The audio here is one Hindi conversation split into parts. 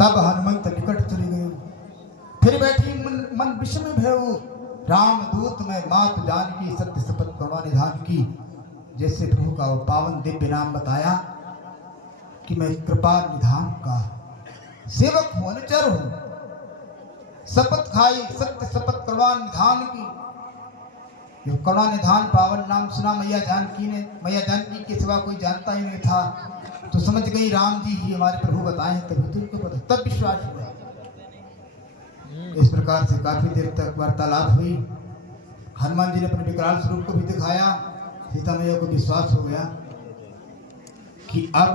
तब हनुमंत निकट चले गए। फिर बैठी मन विषम भयउ, राम दूत में मात जानकी, सत्य शपथ करुणा निधान की। जैसे प्रभु का वो पावन दिव्य नाम बताया कि मैं कृपा निधान का सेवक हूं, अनुचर हूं। शपथ खाई सत्य शपथ करुणा निधान की। जो करुणा निधान पावन नाम सुना मैया जानकी ने, मैया जानकी के सिवा कोई जानता ही नहीं था, तो समझ गई राम जी ही हमारे प्रभु बताए, तभी तो उनको पता, तब विश्वास हुआ। इस प्रकार से काफी देर तक वार्तालाप हुई। हनुमान जी ने अपने विकराल स्वरूप को भी दिखाया। सीता मैया को विश्वास हो गया कि अब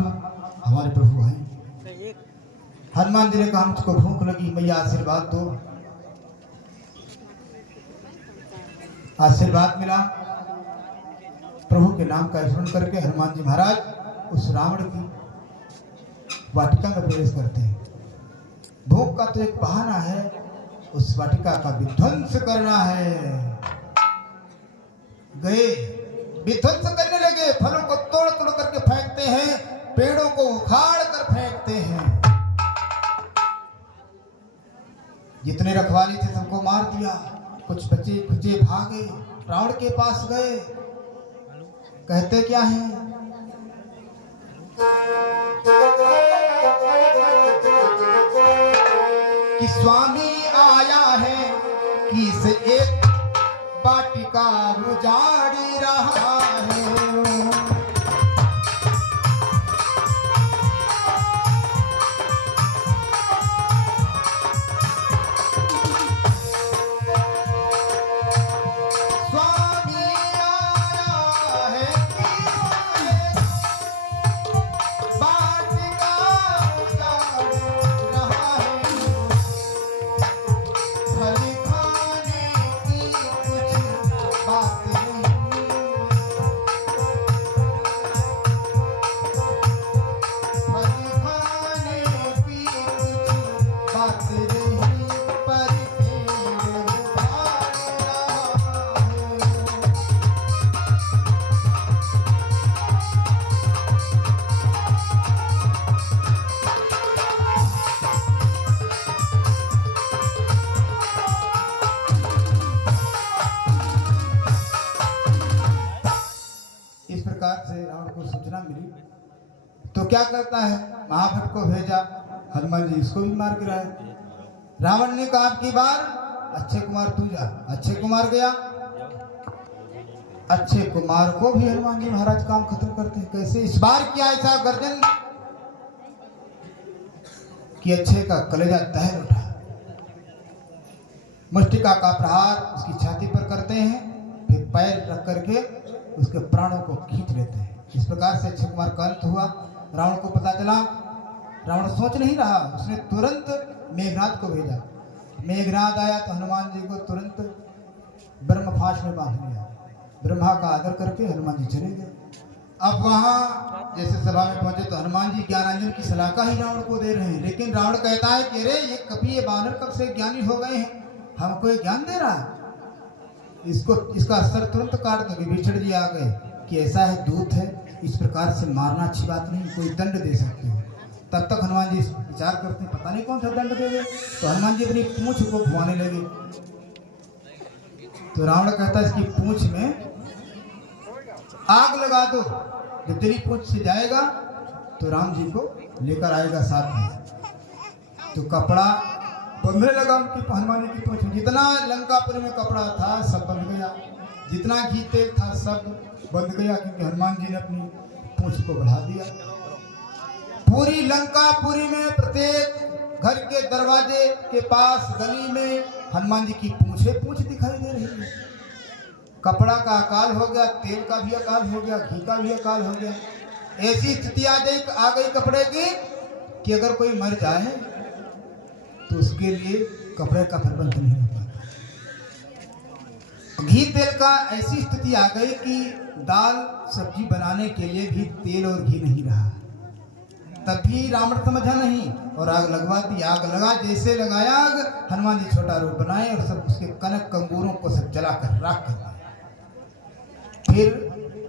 हमारे प्रभु हैं। हनुमान जी ने कहा मुझको भूख लगी, मैया आशीर्वाद दो। आशीर्वाद मिला। प्रभु के नाम का स्मरण करके हनुमान जी महाराज उस रावण की वाटिका में प्रवेश करते हैं। भूख का तो एक बहाना है, उस वाटिका का विध्वंस करना है। गए, विध्वंस करने लगे। फलों को तोड़ तोड़ करके फेंकते हैं, पेड़ों को उखाड़ कर फेंकते हैं। जितने रखवाली थे सबको मार दिया। कुछ बचे खुचे भागे, रावण के पास गए। कहते क्या है कि स्वामी आया है, कि इसे एक वाटिका उजाड़ रहा है। तो क्या करता है, महाभट को भेजा। हनुमान जी इसको भी मार गिराए। रावण ने कहा आपकी बार अक्षय कुमार तू जा। अक्षय कुमार गया। अक्षय कुमार को भी हनुमान जी महाराज काम खत्म करते हैं। कैसे? इस बार क्या ऐसा गर्जन कि अक्षय का कलेजा दहल उठा। मुष्टिका का प्रहार उसकी छाती पर करते हैं, फिर पैर रख करके उसके प्राणों को खींच लेते हैं। इस प्रकार से अक्षय कुमार का अंत हुआ। रावण को पता चला। रावण सोच नहीं रहा, उसने तुरंत मेघनाद को भेजा। मेघनाद आया तो हनुमान जी को तुरंत ब्रह्मफाश में बांध लिया। ब्रह्मा का आदर करके हनुमान जी चले गए। अब वहां जैसे सभा में पहुंचे तो हनुमान जी ज्ञानांजन की सलाह ही रावण को दे रहे हैं। लेकिन रावण कहता है कि अरे ये कभी ये बानर कब से ज्ञानी हो गए हैं, हमको ये ज्ञान दे रहा है। इसको इसका असर तुरंत काट दो। विभीषण जी आ गए कि ऐसा है, दूत है, इस प्रकार से मारना अच्छी बात नहीं, कोई दंड दे सकते हो। तब तक हनुमान जी विचार करते हैं पता नहीं कौन सा दंड दे दे। तो हनुमान जी अपनी पूंछ को घुमाने लगे। तो रावण कहता है इसकी पूंछ में आग लगा दो। जब तेरी पूंछ से जाएगा तो राम जी को लेकर आएगा साथ में। तो कपड़ा बंधने लगा उनकी हनुमान जी की पूंछ में। जितना लंकापुर में कपड़ा था सब बंध गया, जितना घी तेल था सब बंध गया, क्योंकि हनुमान जी ने अपनी पूंछ को बढ़ा दिया। पूरी लंकापुरी में प्रत्येक घर के दरवाजे के पास गली में हनुमान जी की पूंछ दिखाई दे रही है। कपड़ा का अकाल हो गया, तेल का भी अकाल हो गया, घी का भी अकाल हो गया। ऐसी स्थिति आ गई कपड़े की कि अगर कोई मर जाए तो उसके लिए कपड़े का प्रबंध नहीं होता। घी तेल का ऐसी स्थिति आ गई कि दाल सब्जी बनाने के लिए भी तेल और घी नहीं रहा। तब भी रावण समझा नहीं और आग लगवा दी। आग लगा, जैसे लगाया आग, हनुमान जी छोटा रूप बनाए और सब उसके कनक कंगूरों को सब जलाकर राख कर दिया। फिर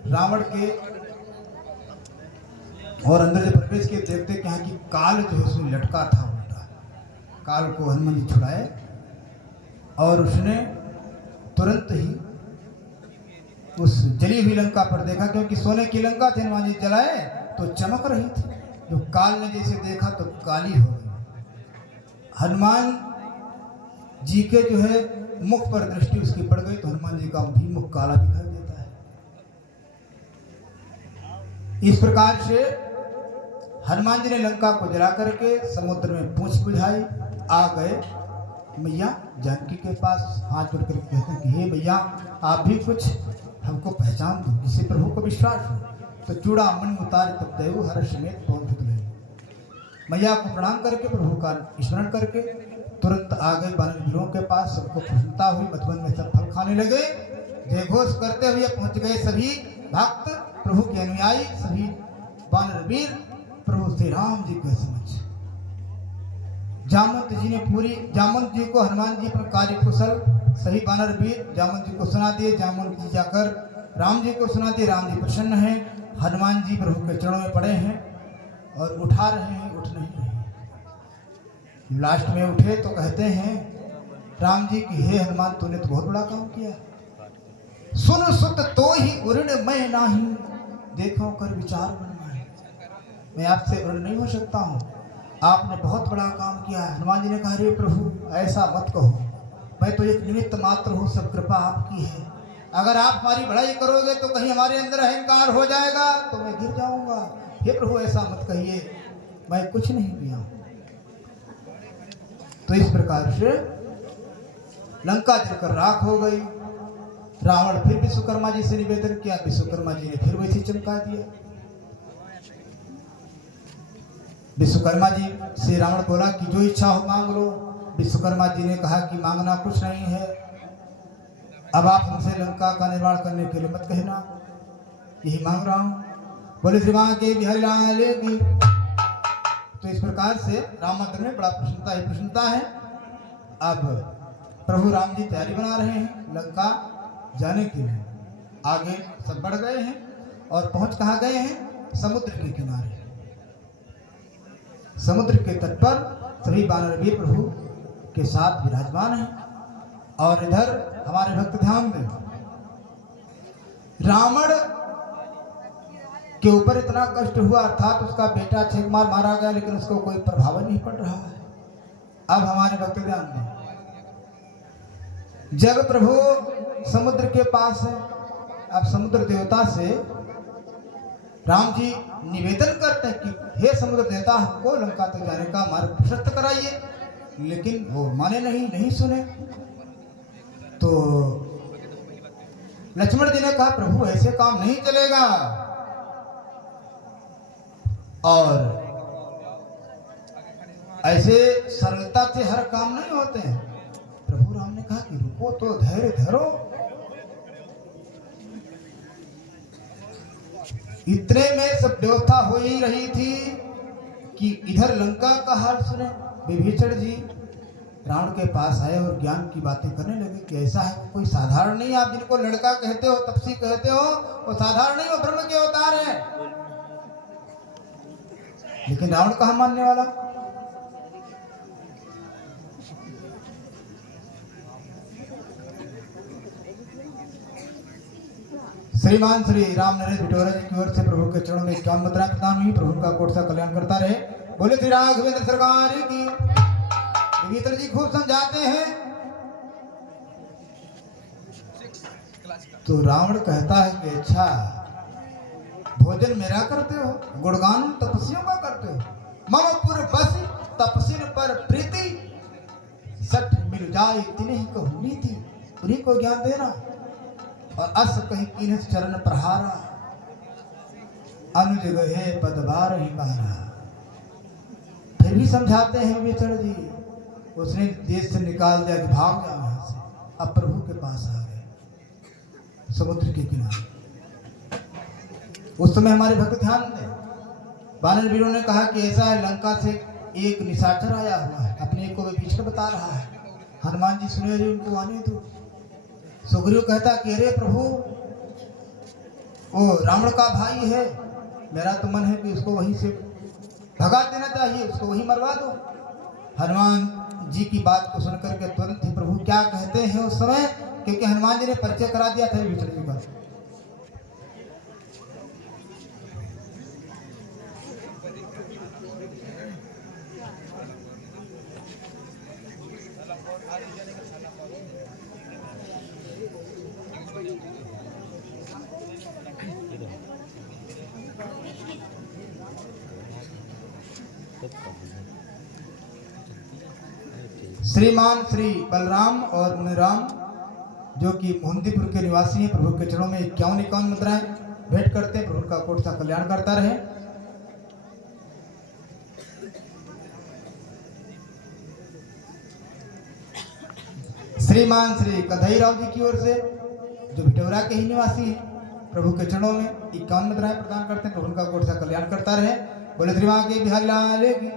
रावण के और अंदर जब प्रवेश किए देखते कि यहाँ की काल जो है उसमें लटका था उल्टा। काल को हनुमान जी छुड़ाए और उसने तुरंत ही उस जली हुई लंका पर देखा, क्योंकि सोने की लंका थी, हनुमान जी जलाए तो चमक रही थी। जो काल ने जैसे देखा तो काली हो गई। हनुमान जी के जो है मुख पर दृष्टि उसकी पड़ गई तो हनुमान जी का भी मुख काला दिखाई देता है। इस प्रकार से हनुमान जी ने लंका को जला करके समुद्र में पूंछ बुझाई, आ गए मैया जानकी के पास, हाथ जोड़ कर कहते हैं कि हे मैया आप भी कुछ हमको पहचान दो, जिससे प्रभु को विश्वास हो। तो चूड़ा मणि उतार तब देव हर समेत पहुंच गए। मैया को प्रणाम करके प्रभु का स्मरण करके तुरंत आ गए वानर वीरों के पास। सबको प्रसन्नता हुई, मधुबन में सब फल खाने लगे। जय घोष करते हुए पहुंच गए सभी भक्त, प्रभु के अनुयायी, सभी वानर वीर प्रभु श्री राम जी के समक्ष। जामवंत जी ने पूरी जामवंत जी को हनुमान जी पर कार्य कुशल सही वानर वीर जामवंत जी को सुना दिए। जामवंत जी जाकर राम जी को सुना दिए। राम जी प्रसन्न हैं, हनुमान जी प्रभु के चरणों में पड़े हैं और उठा रहे हैं, उठ नहीं रहे। लास्ट में उठे तो कहते हैं राम जी की हे हनुमान तूने तो बहुत बड़ा काम किया। सुन सुत तो ही उर्ण मैं नाही, देखो कर विचार बनवाए। मैं आपसे उर्ण नहीं हो सकता हूँ, आपने बहुत बड़ा काम किया है। हनुमान जी ने कहा रे प्रभु ऐसा मत कहो, मैं तो एक निमित्त मात्र हूँ, सब कृपा आपकी है। अगर आप हमारी बढ़ाई करोगे तो कहीं हमारे अंदर अहंकार हो जाएगा तो मैं गिर जाऊंगा। हे प्रभु ऐसा मत कहिए, मैं कुछ नहीं किया। तो इस प्रकार से लंका जलकर राख हो गई। रावण फिर विश्वकर्मा जी से निवेदन किया, विश्वकर्मा जी ने फिर वैसे चमका दिया। विश्वकर्मा जी से रावण बोला कि जो इच्छा हो मांग लो। विश्वकर्मा जी ने कहा कि मांगना कुछ नहीं है, अब आप हमसे लंका का निर्माण करने के लिए मत कहना, यही मांग रहा हूँ। बोले श्री वहां के बिहारी लेगी। तो इस प्रकार से राम मंदिर में बड़ा प्रसन्नता है। अब प्रभु राम जी तैयारी बना रहे हैं लंका जाने के लिए। आगे सब बढ़ गए हैं और पहुंच कहाँ गए हैं, समुद्र के किनारे। समुद्र के तट पर सभी वानर वीर प्रभु के साथ विराजमान हैं। और इधर हमारे भक्त ध्यान दें, रावण के ऊपर इतना कष्ट हुआ, अर्थात उसका बेटा छेक मार मारा गया, लेकिन उसको कोई प्रभाव नहीं पड़ रहा है। अब हमारे भक्त ध्यान दें, जब प्रभु समुद्र के पास है, अब समुद्र देवता से राम जी निवेदन करते हैं कि हे समुद्र देवता हमको लंका तक जाने का मार्ग प्रशस्त कराइए, लेकिन वो माने नहीं सुने। तो लक्ष्मण जी ने कहा प्रभु ऐसे काम नहीं चलेगा, और ऐसे सरलता से हर काम नहीं होते हैं। प्रभु राम ने कहा कि रुको तो, धैर्य धरो। इतने में सब व्यवस्था हो ही रही थी कि इधर लंका का हाल सुने। विभीषण जी रावण के पास आए और ज्ञान की बातें करने लगे कि ऐसा है कोई साधारण नहीं, आप जिनको लड़का कहते हो, तपसी कहते हो, वो साधारण नहीं, वो ब्रह्म के अवतार है। लेकिन रावण कहाँ मानने वाला। श्रीमान श्री राम नरेश बिटोरा जी की ओर से प्रभु के चरणों में 51 मुद्रा प्रदान हुई। प्रभु का कोट सा कल्याण करता रहे। बोले श्री राघवेंद्र सरकार की। विभीषण जी खूब समझाते हैं। तो रावण कहता है कि अच्छा भोजन मेरा करते हो, गुणगान तपस्वियों का करते हो। मम पुर बस तपस्विन पर प्रीति, सठ मिल जाए तिन्हीं को नीति। उन्हीं को ज्ञान देना और अस कहीं किन्हीं चरण प्रहारा, अनुज गहे पदबार ही बारा। फिर भी समझाते हैं विभीषण जी, उसने देश से निकाल दिया कि भाग जाओ यहाँ से। अब प्रभु के पास आ गए समुद्र के किनारे। उस समय हमारे भक्त ध्यान दें, वानर वीरों ने कहा कि ऐसा है लंका से एक निशाचर आया हुआ है, अपने को विभीषण बता रहा है। हनुमान जी सुने रे उनको आने दो। सुग्रीव कहता कि अरे प्रभु वो रावण का भाई है, मेरा तो मन है कि उसको वहीं से भगा देना चाहिए, उसको वहीं मरवा दो। हनुमान जी की बात को सुनकर के तुरंत ही प्रभु क्या कहते हैं उस समय, क्योंकि हनुमान जी ने परिचय करा दिया था विभीषण जी का। श्रीमान श्री बलराम और मुनिराम जो कि मोहंदीपुर के निवासी हैं, प्रभु के चरणों में 51 मुद्राएं भेंट करते हैं। प्रभु का कोट सा कल्याण करता रहे। श्रीमान श्री कन्हैया जी की ओर से जो भिटौरा के ही निवासी हैं, प्रभु के चरणों में 51 मुद्राएं प्रदान करते हैं। प्रभु का कोट सा कल्याण करता रहे। बोले श्रीमान के बिहारी लाल की।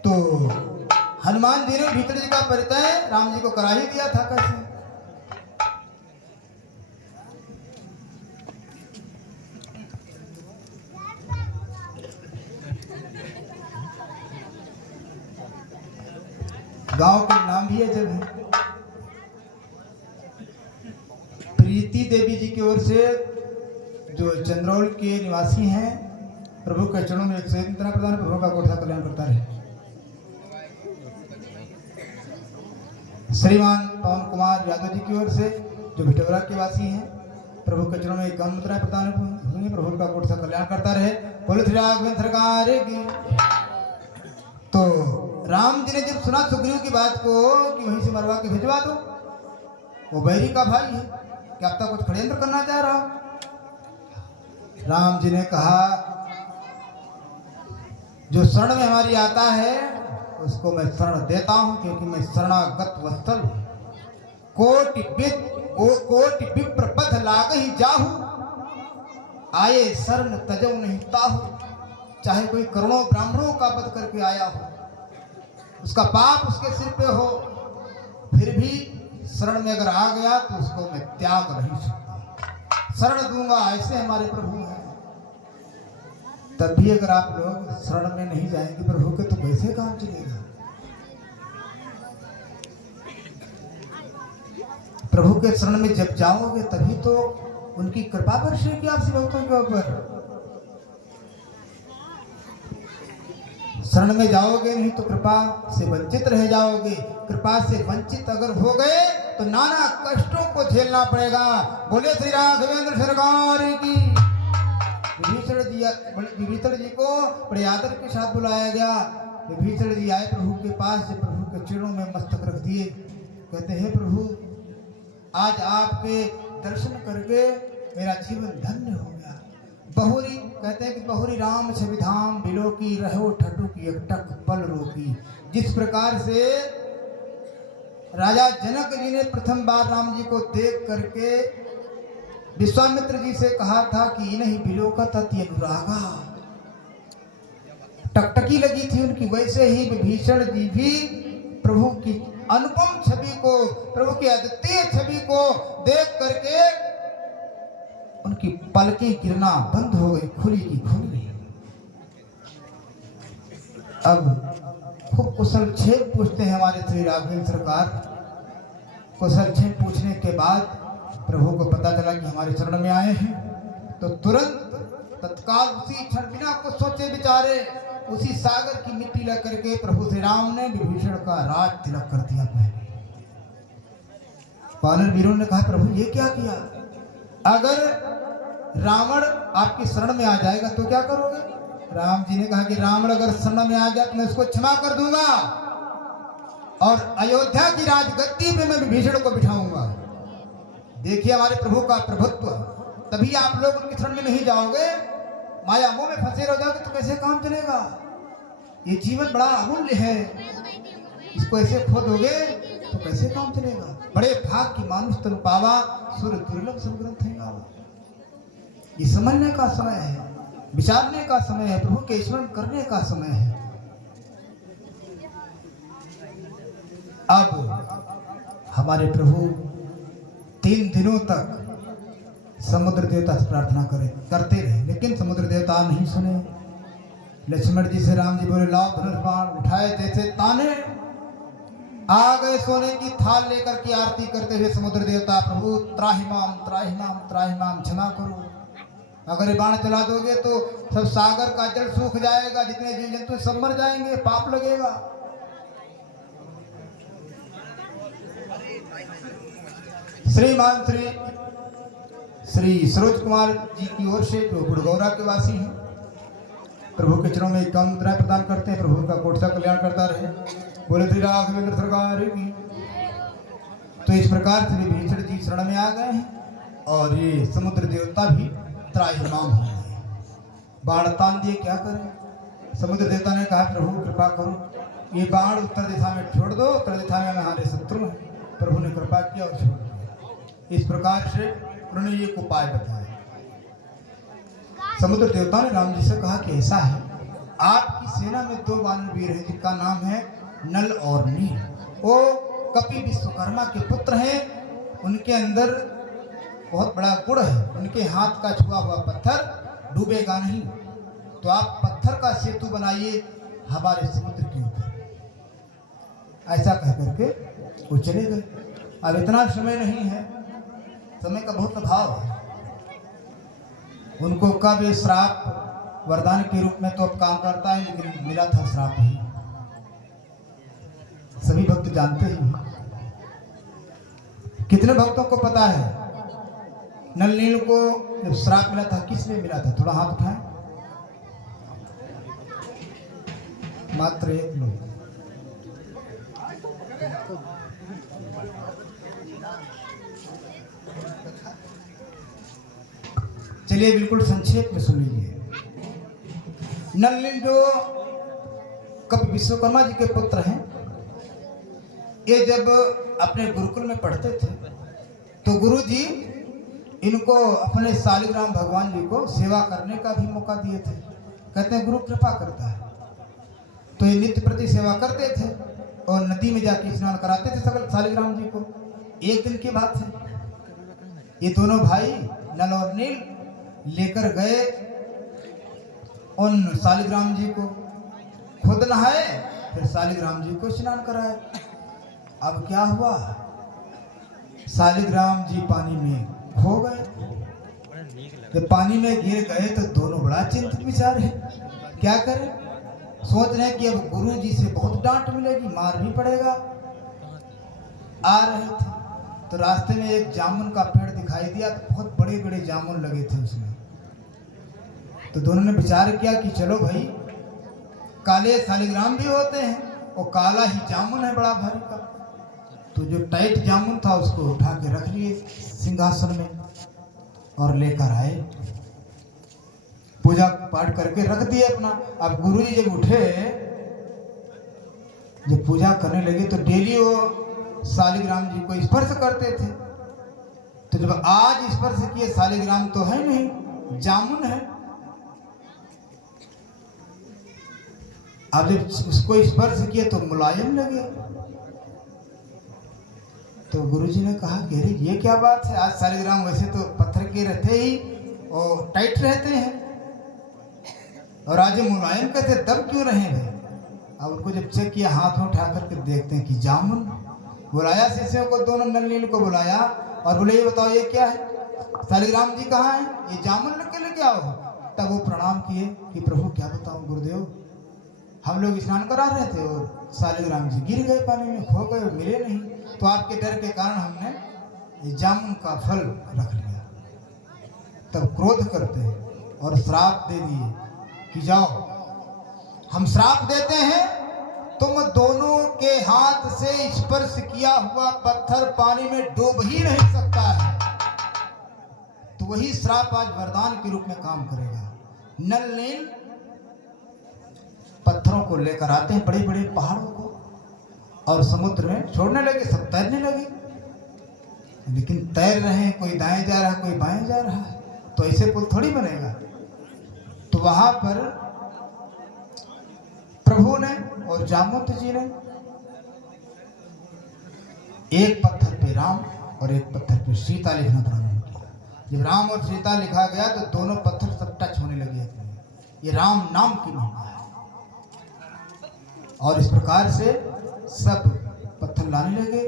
तो हनुमान जी ने भीतर जी का परिचय राम जी को करा ही दिया था। कैसे? गांव के नाम भी है जब प्रीति देवी जी की ओर से जो चंद्रौल के निवासी हैं, प्रभु के चरणों में 101 मुद्रा प्रदान, प्रभु का कोट सा कल्याण करता रहे। श्रीमान पवन कुमार यादव जी की ओर से जो भिटौरा के वासी हैं, प्रभु के चरणों में 51 मुद्राएं प्रदान हुई, प्रभु का कोट सा कल्याण करता रहे। बोले श्री राघवेंद्र सरकार की। तो राम जी ने जब सुना सुग्रीव की बात को कि वहीं से मरवा के भिजवा दो, वो बैरी का भाई है, क्या अब तक कुछ षड्यंत्र करना चाह रहा? राम जी ने कहा जो शरण में हमारी आता है उसको मैं शरण देता हूं, क्योंकि मैं शरणागत वत्सल हूं। कोटि विप्र पथ लाग ही जाहू, आए शरण तजौ नहीं ताहू। चाहे कोई करोड़ों ब्राह्मणों का वध करके आया हो, उसका पाप उसके सिर पे हो, फिर भी शरण में अगर आ गया तो उसको मैं त्याग नहीं सकता, शरण दूंगा। ऐसे हमारे प्रभु हैं। तब भी अगर आप लोग शरण में नहीं जाएंगे प्रभु के, तो कैसे काम चलेगा? प्रभु के शरण में जब जाओगे तभी तो उनकी कृपा बरसेगी आपसे भक्तों के ऊपर। शरण में जाओगे नहीं तो कृपा से वंचित रह जाओगे। कृपा से वंचित अगर हो गए तो नाना कष्टों को झेलना पड़ेगा। बोले श्री राघवेंद्र सरकार की। विभीषण जी को बड़े आदर के साथ बुलाया गया। विभीषण जी आए प्रभु के पास, प्रभु के चरणों में मस्तक रख दिए। कहते हैं प्रभु आज आपके दर्शन करके मेरा जीवन धन्य हो गया। बहुरी कहते हैं कि बहुरी राम छवि धाम बिलो की रहो ठटू की एकटक पल रोकी। जिस प्रकार से राजा जनक जी ने प्रथम बार राम जी को देख करके विश्वामित्र जी से कहा था कि इन्हीं बिलोकत अति अनुरागा, टकटकी लगी थी उनकी, वैसे ही विभीषण जी भी प्रभु की अनुपम छवि को, प्रभु की अद्वितीय छवि को देख करके उनकी पलकें गिरना बंद हो गई, खुली की खुली। अब खूब कुशल क्षेम पूछते हैं हमारे श्री राघवेंद्र सरकार। कुशल क्षेम पूछने के बाद प्रभु को पता चला कि हमारे शरण में आए हैं, तो तुरंत तत्काल उसी क्षण बिना कुछ सोचे विचारे उसी सागर की मिट्टी लग करके प्रभु श्री राम ने विभीषण का राज तिलक कर दिया। पहले वानर वीरों ने कहा प्रभु ये क्या किया? अगर रावण आपकी शरण में आ जाएगा तो क्या करोगे? राम जी ने कहा कि रावण अगर शरण में आ गया तो मैं उसको क्षमा कर दूंगा और अयोध्या की राजगद्दी पे मैं विभीषण को बिठाऊंगा। देखिए हमारे प्रभु का प्रभुत्व। तभी आप लोग उनकी शरण में नहीं जाओगे, माया मोह में फंसे रह जाओगे तो कैसे काम चलेगा? ये जीवन बड़ा अमूल्य है, इसको ऐसे खो दोगे तो कैसे काम चलेगा? बड़े भाग की मानुष तनु पावा, सुर दुर्लभ संग्रंथ है। ये समझने का समय है, विचारने का समय है, प्रभु के स्मरण करने का समय है। अब हमारे प्रभु 3 दिनों तक समुद्र देवता से प्रार्थना करते रहे, लेकिन समुद्र देवता नहीं सुने। लक्ष्मण जी से राम जी बोले लाओ धनुष बाण, उठाए जैसे ताने आ गए सोने की थाल लेकर के आरती करते हुए समुद्र देवता, प्रभु त्राहिमाम त्राहिमाम त्राहिमाम, क्षमा करो, अगर ये बाण चला दोगे तो सब सागर का जल सूख जाएगा, जितने जीव जंतु सब मर जाएंगे, पाप लगेगा। श्रीमान श्री सरोज कुमार जी की ओर से, जो गुड़गौरा के वासी हैं, प्रभु के चरणों में एक काम प्रदान करते हैं। प्रभु का कोटसा कल्याण करता रहे, बोले श्री राघवेंद्र सरकार की। तो इस प्रकार से विभीषण जी शरण में आ गए हैं और ये समुद्र देवता भी त्राहिमाम हो गए, बाण तान दिए। क्या करें, समुद्र देवता ने कहा प्रभु कृपा करो, ये बाण उत्तर दिशा में छोड़ दो, उत्तर दिशा में हमारे शत्रु हैं। प्रभु ने कृपा किया और छोड़ दिया। इस प्रकार से उन्होंने ये उपाय बताया। समुद्र देवता ने राम जी से कहा कि ऐसा है, आपकी सेना में 2 वानर वीर हैं जिनका नाम है नल और नील। वो कपि विश्वकर्मा के पुत्र हैं, उनके अंदर बहुत बड़ा गुण है, उनके हाथ का छुआ हुआ पत्थर डूबेगा नहीं, तो आप पत्थर का सेतु बनाइए हमारे समुद्र के ऊपर। ऐसा कह करके वो चले गए। अब इतना समय नहीं है, समय का बहुत अभाव है। उनको कब ये श्राप वरदान के रूप में तो अब काम करता है, लेकिन मिला था श्राप ही, सभी भक्त जानते ही। कितने भक्तों को पता है नल नील को जब श्राप मिला था किस लिए मिला था? थोड़ा हाथ उठाएं। मात्र 1 लोग। चलिए बिल्कुल संक्षेप में सुन लीजिए। नल नील जो कपि विश्वकर्मा जी के पुत्र हैं, ये जब अपने गुरुकुल में पढ़ते थे तो गुरु जी इनको अपने शालिग्राम भगवान जी को सेवा करने का भी मौका दिए थे। कहते हैं गुरु कृपा करता है, तो ये नित्य प्रति सेवा करते थे और नदी में जाके स्नान कराते थे सकल शालिग्राम जी को। एक दिन की बात है, ये दोनों भाई नल और नील लेकर गए उन शालिग्राम जी को, खुद नहाए फिर शालिग्राम जी को स्नान कराए। अब क्या हुआ, शालिग्राम जी पानी में खो गए। जब पानी में गिर गए तो दोनों बड़ा चिंतित विचार है, क्या करें। सोच रहे हैं कि अब गुरु जी से बहुत डांट मिलेगी, मार भी पड़ेगा। आ रहे थे तो रास्ते में एक जामुन का पेड़ दिखाई दिया, तो बहुत बड़े बड़े जामुन लगे थे उसमें। तो दोनों ने विचार किया कि चलो भाई, काले शालिग्राम भी होते हैं और काला ही जामुन है बड़ा भारी का। तो जो टाइट जामुन था उसको उठा के रख लिए सिंहासन में और लेकर आए, पूजा पाठ करके रख दिए अपना। अब गुरु जी जब उठे, जब पूजा करने लगे तो डेली वो शालिग्राम जी को स्पर्श करते थे। तो जब आज स्पर्श किए, शालिग्राम तो है नहीं, जामुन है। अब जब उसको स्पर्श किए तो मुलायम लगे। तो गुरुजी ने कहा कि अरे ये क्या बात है, आज शालिग्राम वैसे तो पत्थर के रहते ही और टाइट रहते हैं और आज मुलायम कहते, तब क्यों रहेंगे। अब उनको जब चेक किया, हाथ में उठा करके देखते हैं कि जामुन। बुलाया शिष्यों को, दोनों नल नील को बुलाया और बोले ये बताओ ये क्या है, शालिग्राम जी कहाँ है, ये जामुन लेके लेके आओ। तब वो प्रणाम किए कि प्रभु क्या बताऊं गुरुदेव, हम लोग स्नान करा रहे थे और शालिग्राम जी गिर गए पानी में, खो गए, मिले नहीं। तो आपके डर के कारण हमने ये जामुन का फल रख लिया। तब क्रोध करते हैं और श्राप दे दिए कि जाओ, हम श्राप देते हैं, तुम दोनों के हाथ से स्पर्श किया हुआ पत्थर पानी में डूब ही नहीं सकता है। तो वही श्राप आज वरदान के रूप में काम करेगा। नल नील पत्थरों को लेकर आते हैं, बड़े बड़े पहाड़ों को, और समुद्र में छोड़ने लगे। सब तैरने लगे, लेकिन तैर रहे हैं, कोई दाएं जा रहा है, कोई बाएं जा रहा है, तो ऐसे पुल थोड़ी बनेगा। तो वहां पर प्रभु ने और जामवंत जी ने एक पत्थर पे राम और एक पत्थर पे सीता लिखना प्रारंभ किया। जब राम और सीता लिखा गया तो दोनों पत्थर सब टच होने लगे। ये राम नाम की महिमा है। और इस प्रकार से सब पत्थर लाने लगे,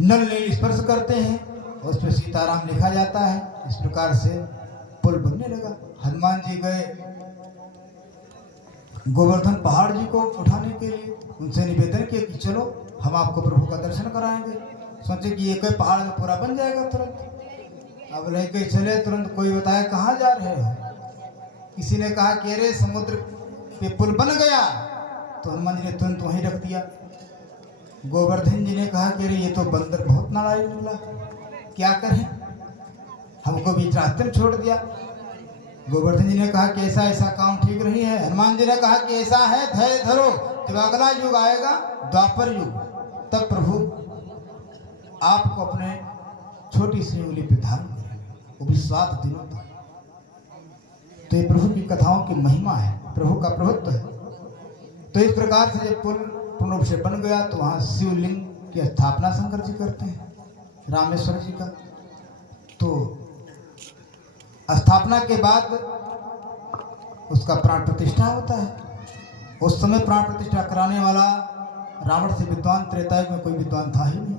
नल नील स्पर्श करते हैं और उस पर सीताराम लिखा जाता है। इस प्रकार से पुल बनने लगा। हनुमान जी गए गोवर्धन पहाड़ जी को उठाने के लिए, उनसे निवेदन किया कि चलो हम आपको प्रभु का दर्शन कराएंगे। सोचे कि एक पहाड़ में पूरा बन जाएगा तुरंत। अब लेके चले तुरंत। कोई बताया कहाँ जा रहे हो? किसी ने कहा कि अरे समुद्र पे पुल बन गया, तो हनुमान जी ने तुरंत वहीं रख दिया। गोवर्धन जी ने कहा कि अरे ये तो बंदर बहुत नाराज निकला, क्या करें, हमको बीच रास्ते में छोड़ दिया। गोवर्धन जी ने कहा कि ऐसा ऐसा काम ठीक नहीं है। हनुमान जी ने कहा कि ऐसा है, धैर्य धरो, जब अगला युग आएगा द्वापर युग, तब प्रभु आपको अपने छोटी सी उंगली पे धारण करेंगे, वो भी 7 दिनों तक। तो ये प्रभु की कथाओं की महिमा है, प्रभु का प्रभुत्व है। तो इस प्रकार से जब पुल पूर्ण रूप से बन गया तो वहाँ शिवलिंग की स्थापना शंकर जी करते हैं, रामेश्वर जी का। तो स्थापना के बाद उसका प्राण प्रतिष्ठा होता है। उस समय प्राण प्रतिष्ठा कराने वाला रावण से विद्वान त्रेतायुग में कोई विद्वान था ही नहीं।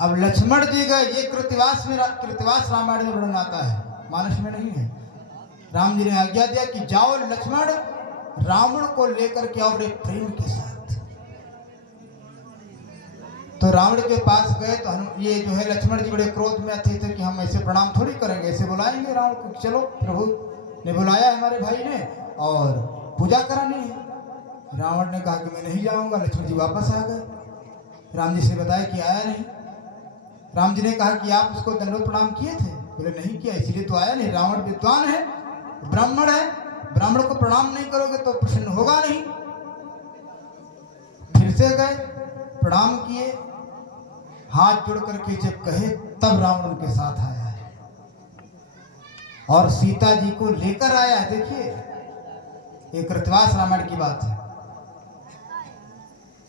अब लक्ष्मण जी गए, ये कृतिवास रामायण में वर्णन आता है, मानस में नहीं है। राम जी ने आज्ञा दिया कि जाओ लक्ष्मण, रावण को लेकर के आओ प्रेम के साथ। तो रावण के पास गए तो ये जो है लक्ष्मण जी बड़े क्रोध में थे कि हम ऐसे प्रणाम थोड़ी करेंगे, ऐसे बुलाएंगे रावण को। चलो प्रभु ने बुलाया हमारे भाई ने और पूजा करानी है। रावण ने कहा कि मैं नहीं जाऊंगा। लक्ष्मण जी वापस आ गए। राम जी से बताया कि आया नहीं। राम जी ने कहा कि आप उसको दंडवत प्रणाम किए थे? बोले नहीं किया, इसलिए तो आया नहीं। रावण विद्वान है, ब्राह्मण है, ब्राह्मण को प्रणाम नहीं करोगे तो प्रसन्न होगा नहीं। फिर से गए, प्रणाम किए, हाथ जोड़ करके जब कहे तब रावण उनके साथ आया है और सीता जी को लेकर आया है। देखिए एक कृतवास रामायण की बात है।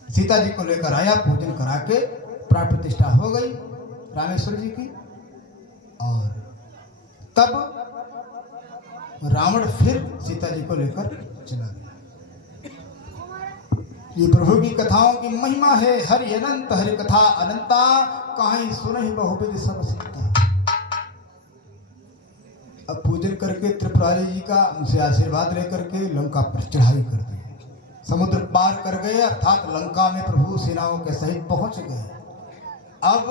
सीता जी को लेकर आया, पूजन करा के प्राण प्रतिष्ठा हो गई रामेश्वर जी की। और तब रावण फिर सीता जी को लेकर चला गया। ये प्रभु की कथाओं की महिमा है। हरि अनंत हरि कथा अनंता, कहीं सुनहि बहुविध सब सीता। अब पूजन करके त्रिपुरारी जी का उनसे आशीर्वाद लेकर के लंका पर चढ़ाई कर दी। समुद्र पार कर गए, अर्थात लंका में प्रभु सेनाओं के सहित पहुंच गए। अब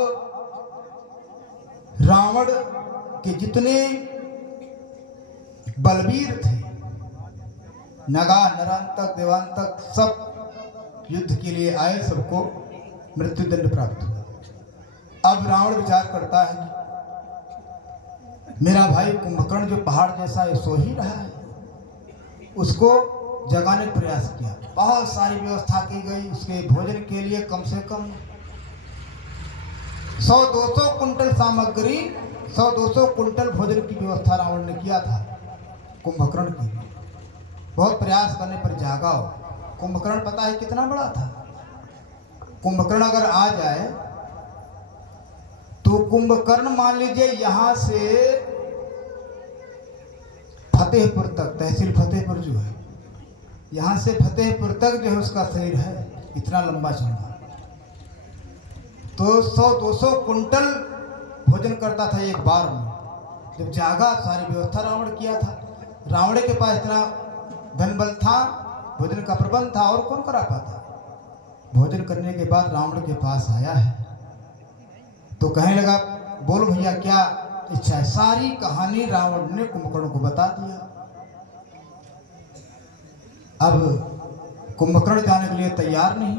रावण के जितने बलवीर थे, नगार नरांतक देवांतक सब युद्ध के लिए आए, सबको मृत्युदंड प्राप्त हुआ। अब रावण विचार करता है कि मेरा भाई कुंभकर्ण जो पहाड़ जैसा है सो ही रहा है, उसको जगाने का प्रयास किया। बहुत सारी व्यवस्था की गई उसके भोजन के लिए, कम से कम 100-200 कुंटल सामग्री, 100-200 कुंटल भोजन की व्यवस्था रावण ने किया था कुंभकर्ण के लिए। बहुत प्रयास करने पर जागा हो। कुंभकर्ण पता है कितना बड़ा था? कुंभकर्ण अगर आ जाए तो कुंभकर्ण मान लीजिए यहां से फतेहपुर तक, तहसील फतेहपुर जो है, यहां से फतेहपुर तक जो है उसका शरीर है, इतना लंबा चौड़ा। तो 100-200 कुंटल भोजन करता था एक बार में। जब जागा, सारी व्यवस्था रावण किया था। रावण के पास इतना धन बल था, भोजन का प्रबंध था, और कौन करा पाता? भोजन करने के बाद रावण के पास आया है तो कहने लगा, बोलो भैया क्या इच्छा है? सारी कहानी रावण ने कुंभकर्ण को बता दिया। अब कुंभकर्ण जाने के लिए तैयार नहीं।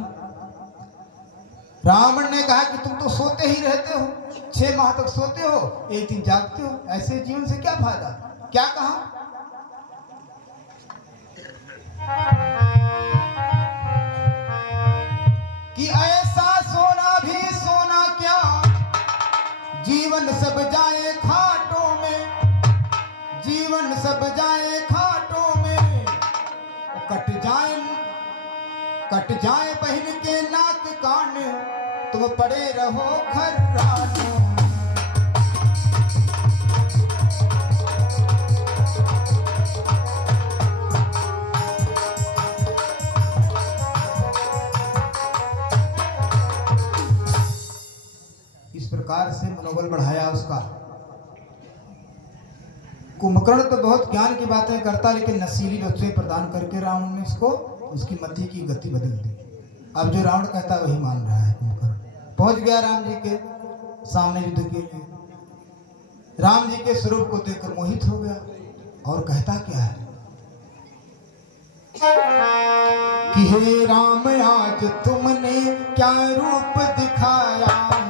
रावण ने कहा कि तुम तो सोते ही रहते हो, 6 माह तक सोते हो, एक दिन जागते हो, ऐसे जीवन से क्या फायदा? क्या कहा कि ऐसा सोना भी सोना क्या, जीवन सब जाए खाटों में, जीवन सब जाए खाटों में। कट जाए बहन के नाक कान, तुम पड़े रहो खर्राटों। मनोबल बढ़ाया उसका। कुंभकर्ण तो बहुत ज्ञान की बातें करता, लेकिन नशीली वस्तुएं प्रदान करके रावण ने इसको उसकी मति की गति बदल दी। अब जो रावण कहता वही मान रहा है कुंभकर्ण। पहुंच गया राम जी के सामने युद्ध के लिए। राम जी के स्वरूप को देखकर मोहित हो गया और कहता क्या है कि हे राम आज तुमने क्या रूप दिखाया है।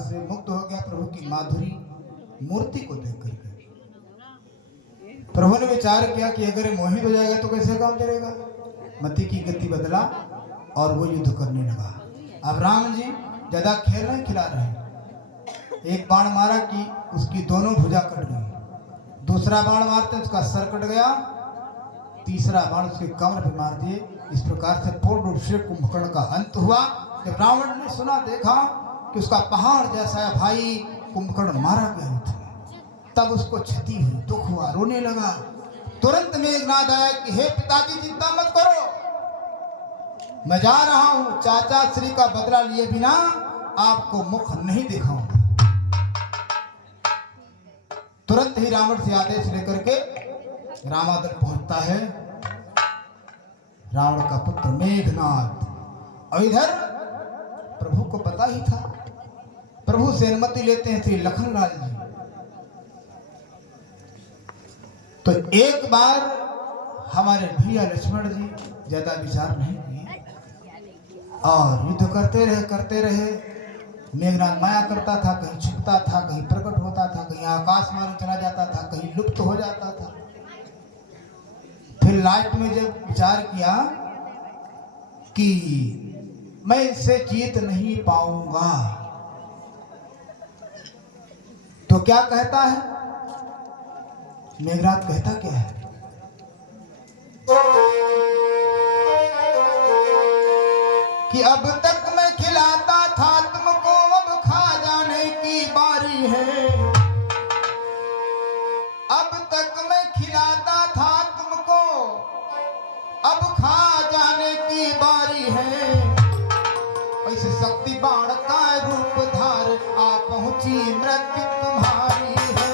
से मुक्त हो गया प्रभु की माधुरी मूर्ति को देख करके। प्रभु ने विचार किया कि अगर मोहित हो जाएगा तो कैसे काम चलेगा। मति की गति बदला और वो युद्ध करने लगा। अब राम जी ज्यादा खेल नहीं खिला रहे। एक बाण मारा कि उसकी दोनों भुजा कट गई, दूसरा बाण मारते उसका सर कट गया, तीसरा बाण उसके कमर पे मार दिए। इस प्रकार से पूर्ण रूप से कुंभकर्ण का अंत हुआ। जब रावण ने सुना देखा कि उसका पहाड़ जैसा भाई कुंभकर्ण मारा गया युद्ध में, तब उसको क्षति हुई, दुख हुआ, रोने लगा। तुरंत मेघनाद आया कि हे पिताजी चिंता मत करो, मैं जा रहा हूं, चाचा श्री का बदला लिए बिना आपको मुख नहीं दिखाऊंगा। तुरंत ही रावण से आदेश लेकर के रामादल पहुंचता है रावण का पुत्र मेघनाद। और इधर प्रभु को पता ही था, प्रभु से अनुमति लेते हैं श्री लखनलाल जी। तो एक बार हमारे भैया लक्ष्मण जी ज्यादा विचार नहीं किए और युद्ध करते रहे। मेघनाद माया करता था, कहीं छुपता था, कहीं प्रकट होता था, कहीं आकाश मार्ग चला जाता था, कहीं लुप्त हो जाता था। फिर लास्ट में जब विचार किया कि मैं इससे जीत नहीं पाऊंगा, तो क्या कहता है मेघनाद, कहता क्या है कि अब तक मैं खिलाता था तुमको, अब खा जाने की बारी है। अब तक मैं खिलाता था तुमको, अब खा जाने की बारी है। ऐसे शक्ति बाण का रूप धार आ पहुंची मृत्यु तुम्हारी है।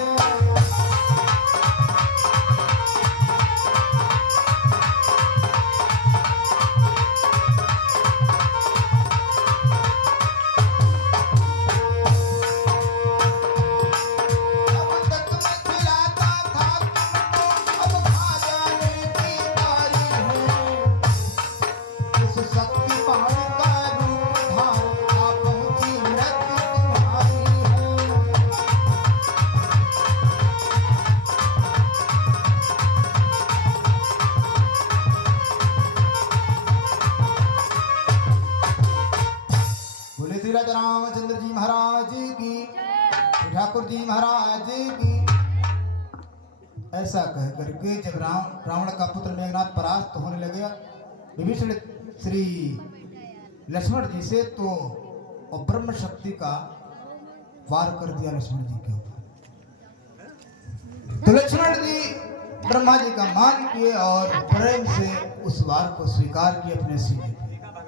राजा रामचंद्र जी महाराज की, ठाकुर जी महाराज की। ऐसा कह करके जब रावण का पुत्र मेघनाद परास्त होने लगे विभीषण श्री लक्ष्मण जी से, तो ब्रह्म शक्ति का वार कर दिया लक्ष्मण जी के ऊपर। तो लक्ष्मण जी ब्रह्मा जी का मान किए और प्रेम से उस वार को स्वीकार किए अपने सीने पे।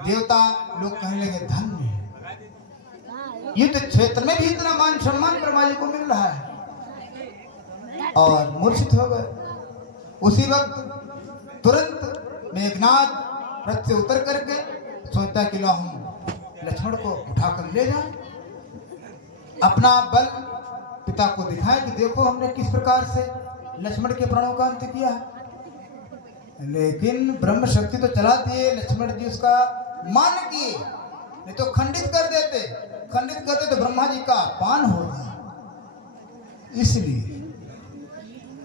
देवता लोग कहने लगे धन्य है, युद्ध क्षेत्र में भी इतना मान सम्मान ब्रह्मा जी को मिल रहा है, और मूर्छित हो गए। उसी वक्त तुरंत मेघनाथ रथ से उतर करके सोचता कि लो हम लक्ष्मण को उठाकर ले जाएं, अपना बल पिता को दिखाएं कि देखो हमने किस प्रकार से लक्ष्मण के प्राणों का अंत किया है। लेकिन ब्रह्म शक्ति तो चलाती है, लक्ष्मण जी उसका मान किए, नहीं तो खंडित करते तो ब्रह्मा जी का अपमान होता। इसलिए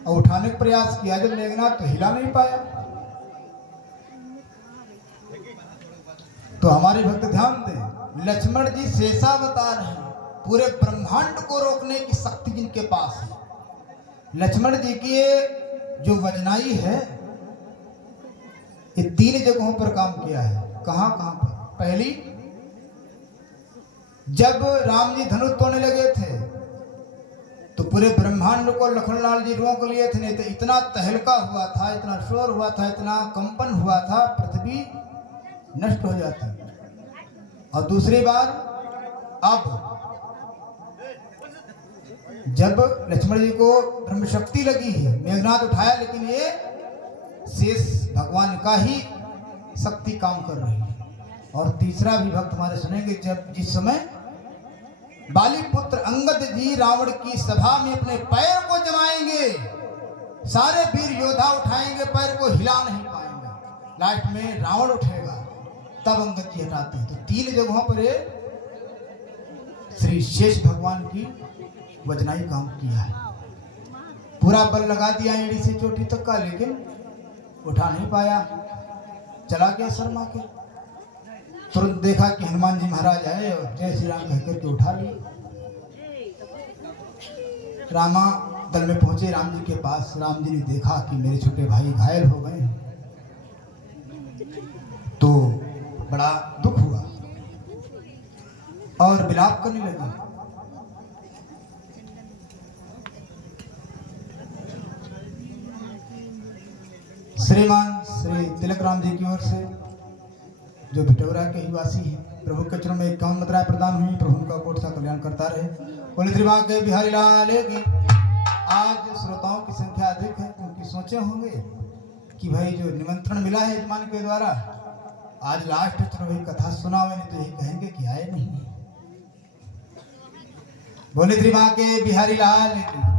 और उठाने का प्रयास किया, जब मेघनाथ तो हिला नहीं पाया। तो हमारे भक्त ध्यान दें, लक्ष्मण जी शेषावतार हैं, पूरे ब्रह्मांड को रोकने की शक्ति जिनके पास है। लक्ष्मण जी की ये जो वजनाई है, ये 3 जगहों पर काम किया है। कहां कहां पर? पहली, जब राम जी धनुष तोड़ने लगे थे तो पूरे ब्रह्मांड को लखनलाल जी रोक लिए थे, नहीं तो इतना तहलका हुआ था, इतना शोर हुआ था, इतना कंपन हुआ था, पृथ्वी नष्ट हो जाती। और दूसरी बार, अब जब लक्ष्मण जी को ब्रह्म शक्ति लगी है, मेघनाथ उठाया, लेकिन ये शेष भगवान का ही शक्ति काम कर रही है। और तीसरा भी भक्त हमारे सुनेंगे, जब जिस समय बाली पुत्र अंगद जी रावण की सभा में अपने पैर को जमाएंगे, सारे वीर योद्धा उठाएंगे, पैर को हिला नहीं पाएंगे, लास्ट में रावण उठेगा, तब अंगद जी हटाते हैं। तो 3 जगहों पर श्री शेष भगवान की वजनाई काम किया है। पूरा बल लगा दिया एड़ी से चोटी तक का, लेकिन उठा नहीं पाया, चला गया शर्मा के। तुरंत देखा कि हनुमान जी महाराज आए और जय श्री राम कहकर के उठा लिए। रामा दल में पहुंचे राम जी के पास। राम जी ने देखा कि मेरे छोटे भाई घायल हो गए, तो बड़ा दुख हुआ और विलाप करने लगे। श्रीमान श्री तिलक राम जी की ओर से, जो भिटौरा के ही वासी हैं, प्रभु के चरणों में 51 मुद्राएं प्रदान हुई। प्रभु उनका कोट सा कल्याण करता रहे। बोले श्री के बिहारी लाल की। आज श्रोताओं की संख्या अधिक है, क्योंकि सोचे होंगे कि भाई जो निमंत्रण मिला है यजमान के द्वारा, आज लास्ट है, चलो वही कथा सुना हुए, नहीं तो यही कहेंगे कि आए नहीं। बोले श्री के बिहारी लाल की।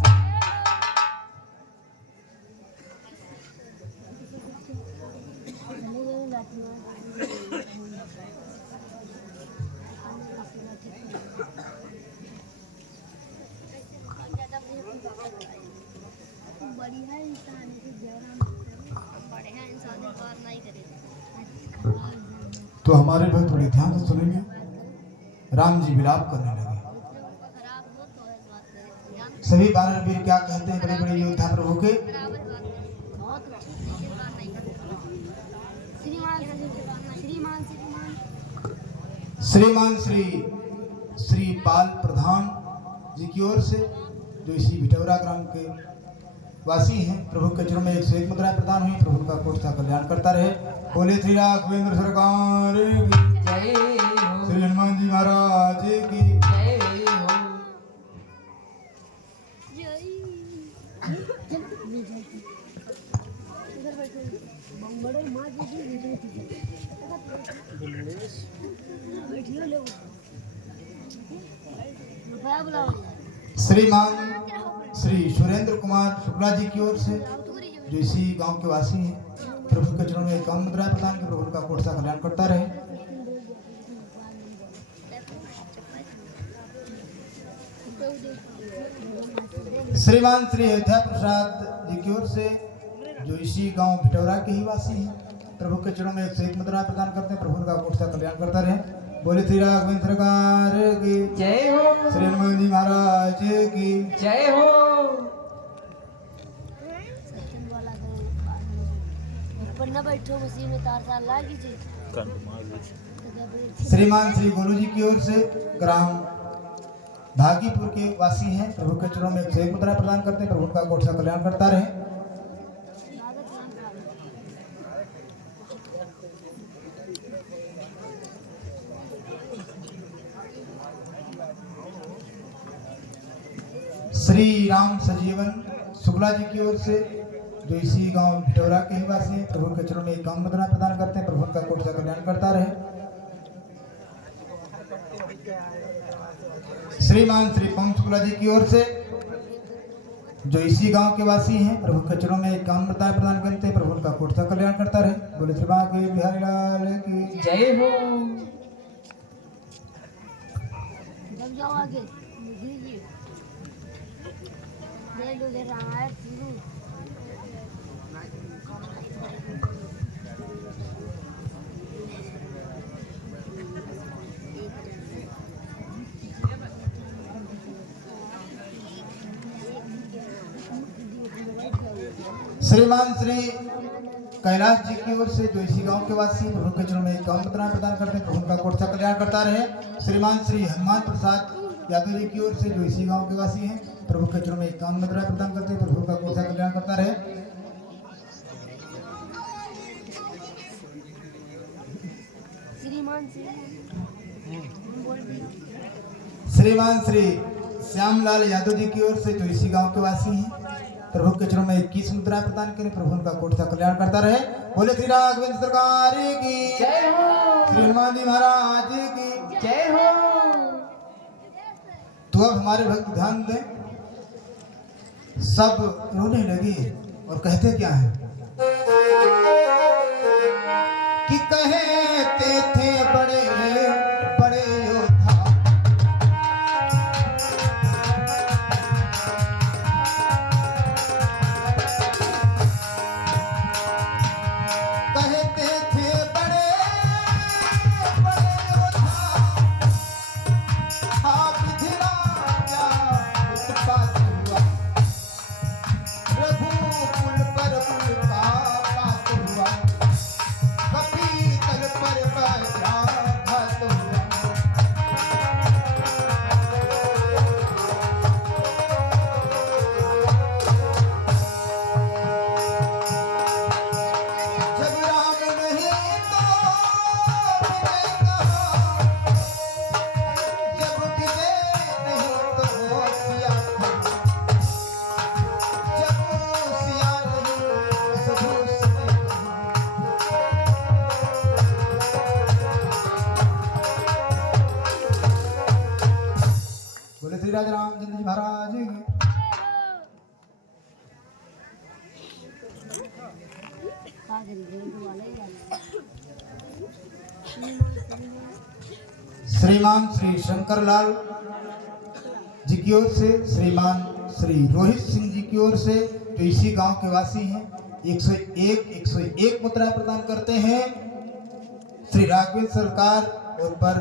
तो हमारे भक्त थोड़े ध्यान से सुनेंगे। राम जी विलाप करने लगे। सभी 12 वीर क्या कहते हैं, बड़े बड़े योद्धा प्रभु के। श्रीमान श्री पाल प्रधान जी की ओर से, जो इसी भिटौरा ग्राम के वासी हैं, प्रभु के चरणों में 101 मुद्राएं प्रदान हुई। प्रभु का कोट सा कल्याण करता रहे। बोले श्री राघवेंद्र सरकार की जय हो, श्री हनुमान जी महाराज की जय हो। श्रीमान श्री सुरेंद्र कुमार शुक्ला जी की ओर से, जो इसी गांव के वासी हैं, प्रभु के चरणों में 51 मुद्राएं प्रदान की। प्रभु का कोट सा कल्याण करता रहे। श्रीमान श्री अयोध्या प्रसाद जी की ओर से, जो इसी गांव भिटौरा के ही वासी हैं, प्रभु के चरणों में 101 मुद्राएं प्रदान करते हैं। प्रभु का कोट सा कल्याण करता रहे। बोले श्री राघवेंद्र सरकार की जय हो, श्री हनुमान जी महाराज की जय हो। श्रीमान श्री गोलू जी की ओर से, ग्राम भागीपुर के वासी हैं, प्रभु के चरणों में 101 मुद्रा प्रदान करते हैं। प्रभु का कोट सा कल्याण करता रहे। श्री राम सजीवन शुक्ला जी की ओर से जो इसी गांव भिटौरा के ही वासी हैं, प्रभु के चरणों में एक काम मुद्रा प्रदान करते हैं। प्रभु का कोट सा कल्याण करता रहे। श्रीमान श्री पवन शुक्ला जी की ओर से जो इसी गांव के वासी हैं, प्रभु के चरणों में एक काम मुद्रा प्रदान करते हैं। प्रभु का कोट सा कल्याण करता रहे। बोले श्री बांके बिहारी लाल की जय हो। जाओ आगे दीजिए दे लो दे रहा है शुरू। श्रीमान श्री कैलाश जी की ओर से जो इसी गांव के वासी प्रभु के चरणों में एक काम मुद्रा प्रदान करते हैं। प्रभु का कोट सा कल्याण करता रहे। श्रीमान श्री हनुमान प्रसाद यादव जी की ओर से जो इसी गांव के वासी हैं, प्रभु के चरणों में एक काम मुद्रा प्रदान करते हैं। प्रभु का कोट सा कल्याण करता रहे। श्रीमान श्री श्यामलाल यादव जी की ओर से जो इसी गांव के वासी हैं, प्रभु के चरणों में 21 मुद्रा प्रदान करें। प्रभु उनका कोट सा कल्याण करता रहे। बोले श्री राघवेंद्र सरकार की जय हो। श्री हनुमान जी महाराज की जय हो। तो अब हमारे भक्त ध्यान दें। सब रोने लगे और कहते क्या है कि कहते थे बड़े बड़े योद्धा, कहते थे बड़े बड़े योद्धा, आप धिराया उत्पात हुआ, रघुकुल पर उनका पात हुआ, कपी तल पर वज्राघात हुआ। जब राम नहीं तो विजय कहाँ, जब विजय नहीं तो सिया कहाँ, जब सिया नहीं तो दूसरे कहाँ। बोले श्री राजा रामचंद्र जी महाराज की। श्रीमान श्री शंकर लाल जी की ओर से, श्रीमान श्री रोहित सिंह जी की ओर से जो इसी गांव के वासी हैं, 101 मुद्रा प्रदान करते हैं। श्री राघवेंद्र सरकार उन पर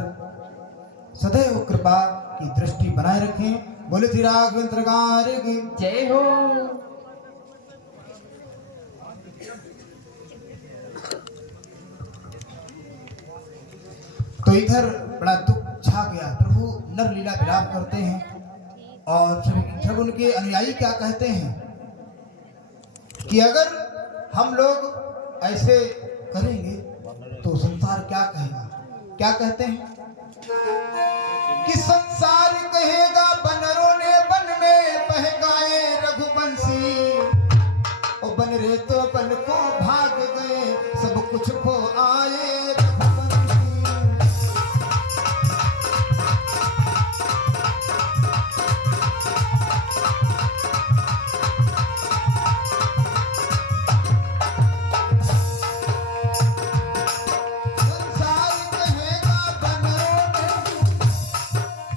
सदैव कृपा की दृष्टि बनाए रखें। बोले श्री राघवेंद्र सरकार की जय हो। तो इधर बड़ा दुख छा गया। प्रभु नर लीला विलाप करते हैं और जब उनके अनुयायी क्या कहते हैं कि अगर हम लोग ऐसे करेंगे तो संसार क्या कहेगा। क्या कहते हैं कि संसार कहेगा बनरों ने वन में बहकाए रघुवंशी, और बन रहे तो बन को भाग गए, सब कुछ खो आए रघुवंशी। संसार कहेगा बनरों ने,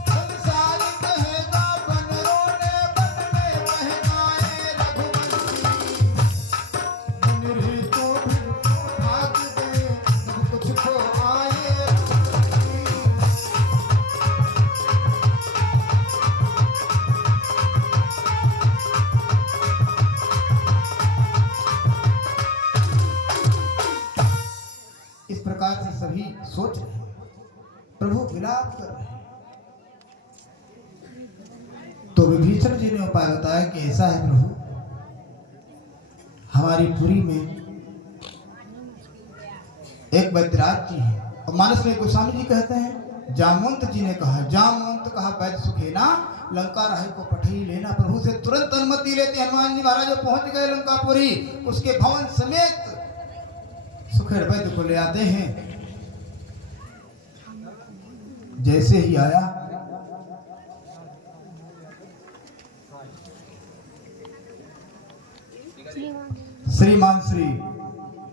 संसार कहेगा बनरों ने वन में बहकाए रघुवंशी, बन रहे तो बन को भाग गए, सब कुछ खो आए रघुवंशी। इस प्रकार से सभी सोच रहे हैं, प्रभु विलाप कर रहे हैं। तो विभीषण जी ने उपाय बताया कि ऐसा है प्रभु, हमारी पुरी में एक वैद्यराज जी है और मानस में गोस्वामी जी कहते हैं, जामवंत जी ने कहा, जामवंत कहा वैद्य सुखेना लंका राही को पठई लेना। प्रभु से तुरंत अनुमति लेते हनुमान जी महाराज जो पहुंच गए लंकापुरी, उसके भवन समेत सुखेड़ वैद्य को ले आते हैं। जैसे ही आया श्रीमान श्री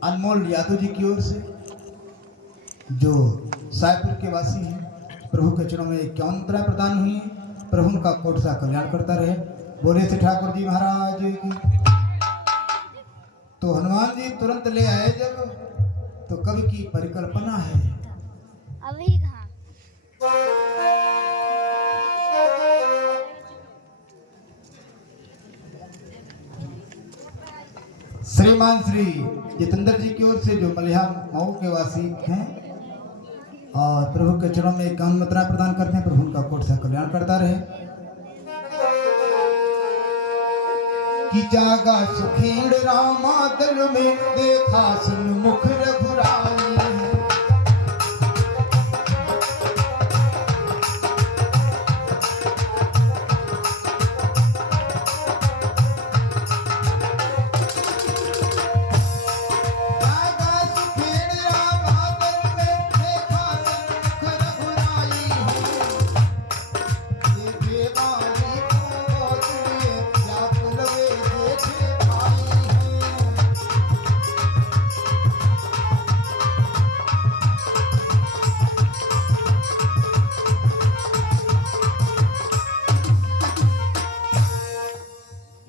अनमोल यादव जी की ओर से, जो सायपुर के वासी हैं, प्रभु के चरणों में 51 मुद्रा प्रदान हुई है। प्रभु उनका कोट सा कल्याण करता रहे। बोले से ठाकुर जी महाराज की। तो हनुमान जी तुरंत ले आए जब, तो कवि की परिकल्पना है अभी कहाँ श्रीमान श्री जितेंद्र जी की ओर से, जो मलिहा मऊ के वासी हैं और प्रभु के चरणों में 51 मुद्रा प्रदान करते हैं। प्रभु उनका कोट सा कल्याण करता रहे। कि जागा सुखेड़ रामा दल में, देखा सन्मुख रघुराई।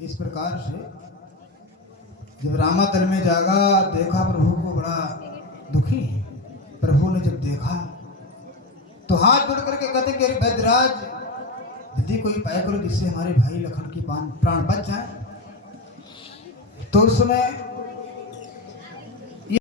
इस प्रकार से जब रामा दल में जागा, देखा प्रभु को बड़ा दुखी। प्रभु ने जब देखा तो हाथ जोड़ करके कहते कि अरे वैद्यराज, यदि कोई उपाय करो जिससे हमारे भाई लखन की प्राण बच जाए। तो उस समय